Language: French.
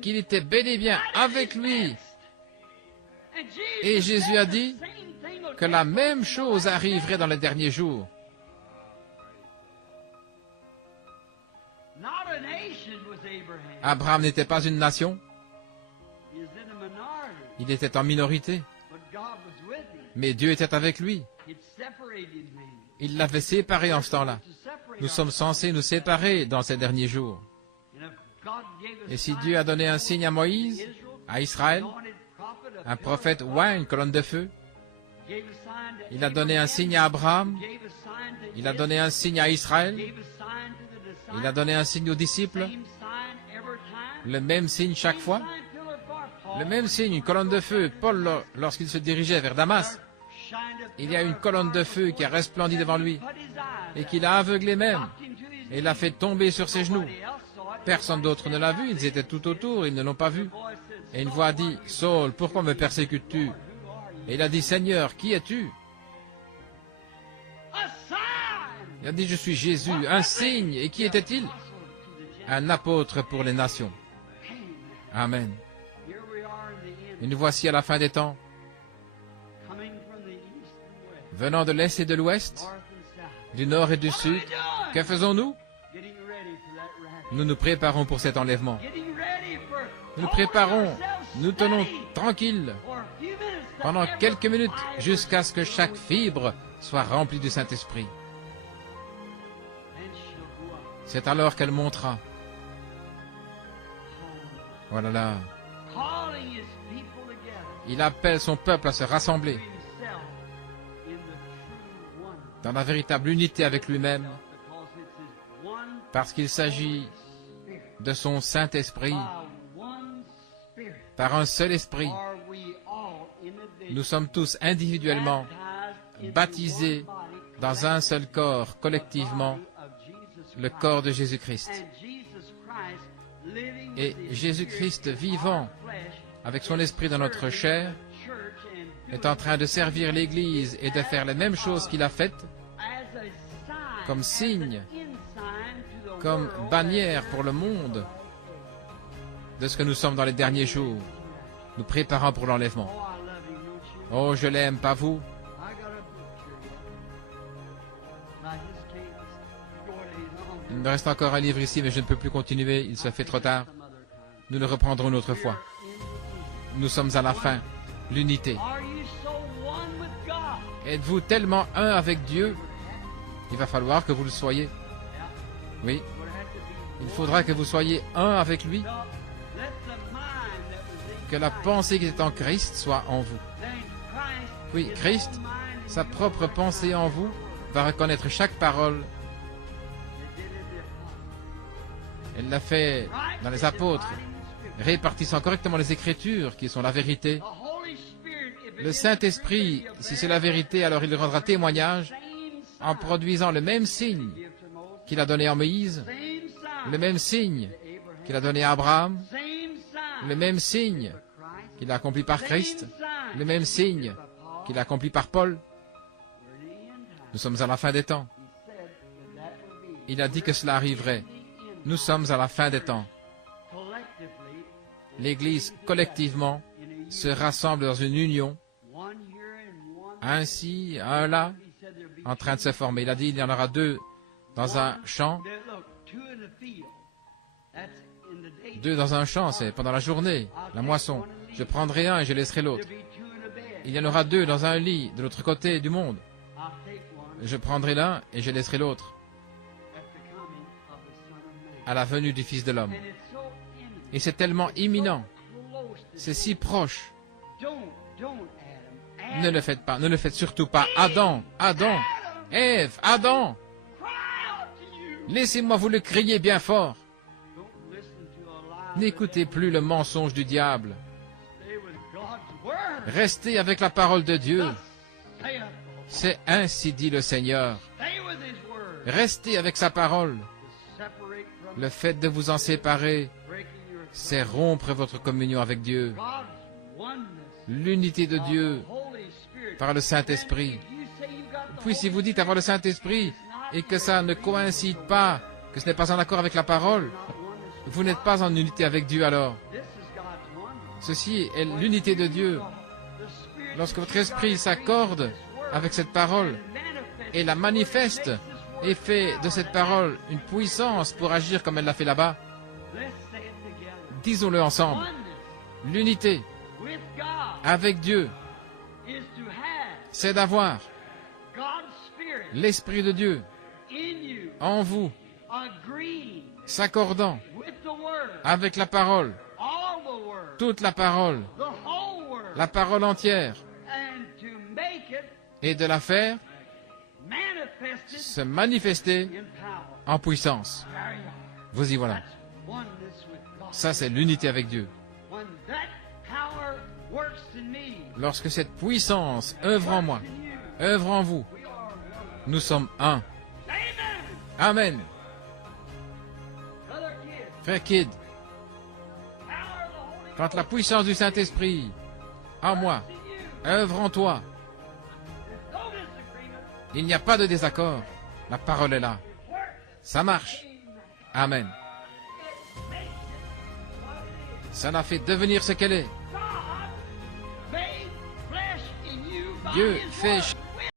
qu'il était bel et bien avec lui. Et Jésus a dit que la même chose arriverait dans les derniers jours. Abraham n'était pas une nation, il était en minorité, mais Dieu était avec lui. Il l'avait séparé en ce temps-là. Nous sommes censés nous séparer dans ces derniers jours. Et si Dieu a donné un signe à Moïse, à Israël, un prophète ou une colonne de feu, il a donné un signe à Abraham, il a donné un signe à Israël, il a donné un signe aux disciples, le même signe chaque fois, le même signe, une colonne de feu. Paul, lorsqu'il se dirigeait vers Damas, il y a une colonne de feu qui a resplendi devant lui et qui l'a aveuglé même et l'a fait tomber sur ses genoux. Personne d'autre ne l'a vu, ils étaient tout autour, ils ne l'ont pas vu. Et une voix a dit, « Saul, pourquoi me persécutes-tu » Et il a dit, « Seigneur, qui es-tu » Il a dit, « Je suis Jésus, un signe. » Et qui était-il? Un apôtre pour les nations. Amen. Et nous voici à la fin des temps, venant de l'Est et de l'Ouest, du Nord et du Sud. Que faisons-nous? Nous nous préparons pour cet enlèvement. Nous nous préparons, nous tenons tranquilles pendant quelques minutes jusqu'à ce que chaque fibre soit remplie du Saint-Esprit. C'est alors qu'elle montera. Voilà là. Il appelle son peuple à se rassembler dans la véritable unité avec lui-même, parce qu'il s'agit de son Saint-Esprit. Par un seul esprit, nous sommes tous individuellement baptisés dans un seul corps, collectivement, le corps de Jésus-Christ. Et Jésus-Christ vivant avec son esprit dans notre chair est en train de servir l'Église et de faire les mêmes choses qu'il a faites comme signe, comme bannière pour le monde de ce que nous sommes dans les derniers jours, nous préparant pour l'enlèvement. Oh, je l'aime, pas vous? Il me reste encore un livre ici, mais je ne peux plus continuer, il se fait trop tard. Nous le reprendrons une autre fois. Nous sommes à la fin, l'unité. Êtes-vous tellement un avec Dieu? Il va falloir que vous le soyez. Oui, il faudra que vous soyez un avec lui. Que la pensée qui est en Christ soit en vous. Oui, Christ, sa propre pensée en vous, va reconnaître chaque parole. Elle l'a fait dans les apôtres, répartissant correctement les Écritures, qui sont la vérité. Le Saint-Esprit, si c'est la vérité, alors il rendra témoignage en produisant le même signe qu'il a donné à Moïse, le même signe qu'il a donné à Abraham, le même signe qu'il a accompli par Christ, le même signe qu'il a accompli par Paul. Nous sommes à la fin des temps. Il a dit que cela arriverait. Nous sommes à la fin des temps. L'Église, collectivement, se rassemble dans une union, ainsi, un là, en train de se former. Il a dit, il y en aura deux dans un champ. Deux dans un champ, c'est pendant la journée, la moisson. Je prendrai un et je laisserai l'autre. Il y en aura deux dans un lit, de l'autre côté du monde. Je prendrai l'un et je laisserai l'autre. À la venue du Fils de l'homme. Et c'est tellement imminent. C'est si proche. Ne le faites pas, ne le faites surtout pas. Adam, Adam, Ève, Adam. Laissez-moi vous le crier bien fort. N'écoutez plus le mensonge du diable. Restez avec la parole de Dieu. C'est ainsi dit le Seigneur. Restez avec sa parole. Le fait de vous en séparer, c'est rompre votre communion avec Dieu. L'unité de Dieu par le Saint-Esprit. Puis si vous dites avoir le Saint-Esprit et que ça ne coïncide pas, que ce n'est pas en accord avec la parole, vous n'êtes pas en unité avec Dieu alors. Ceci est l'unité de Dieu. Lorsque votre esprit s'accorde avec cette parole et la manifeste et fait de cette parole une puissance pour agir comme elle l'a fait là-bas, disons-le ensemble. L'unité avec Dieu, c'est d'avoir l'Esprit de Dieu en vous, s'accordant avec la parole, toute la parole entière, et de la faire se manifester en puissance. Vous y voilà. Ça, c'est l'unité avec Dieu. Lorsque cette puissance œuvre en moi, œuvre en vous, nous sommes un. Amen. Frère Kidd, quand la puissance du Saint-Esprit en moi œuvre en toi, il n'y a pas de désaccord. La parole est là. Ça marche. Amen. Ça l'a fait devenir ce qu'elle est. Dieu fait